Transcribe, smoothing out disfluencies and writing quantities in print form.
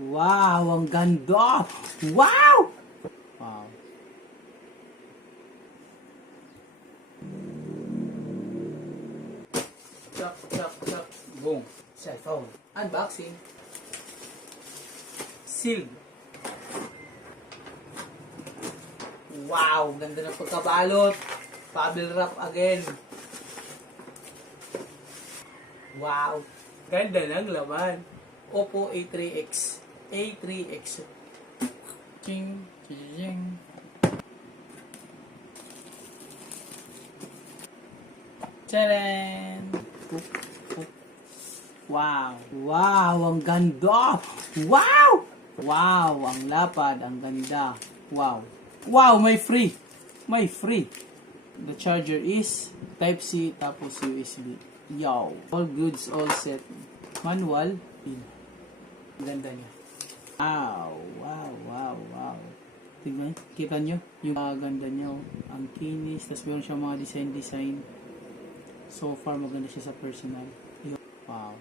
Wow, ang ganda! Wow! Wow. Chop, chop, chop. Boom. Cellphone. Unboxing. Sealed. Wow, ganda ng pagkabalot. Bubble wrap again. Wow, ganda ng laman. Oppo A3X. A3X. Ching, ching. Tcharan! Wow! Wow! Ang ganda! Wow! Wow! Ang lapad, ang ganda. Wow! Wow! May free! May free! The charger is Type-C tapos USB. Yo! All goods, all set. Manual. In. Ganda niya. Wow! Wow! Wow! Wow! Tignan, kita nyo? Yung ganda niya. Ang kinis. Tapos meron siya mga design. So far, maganda siya sa personal. Wow!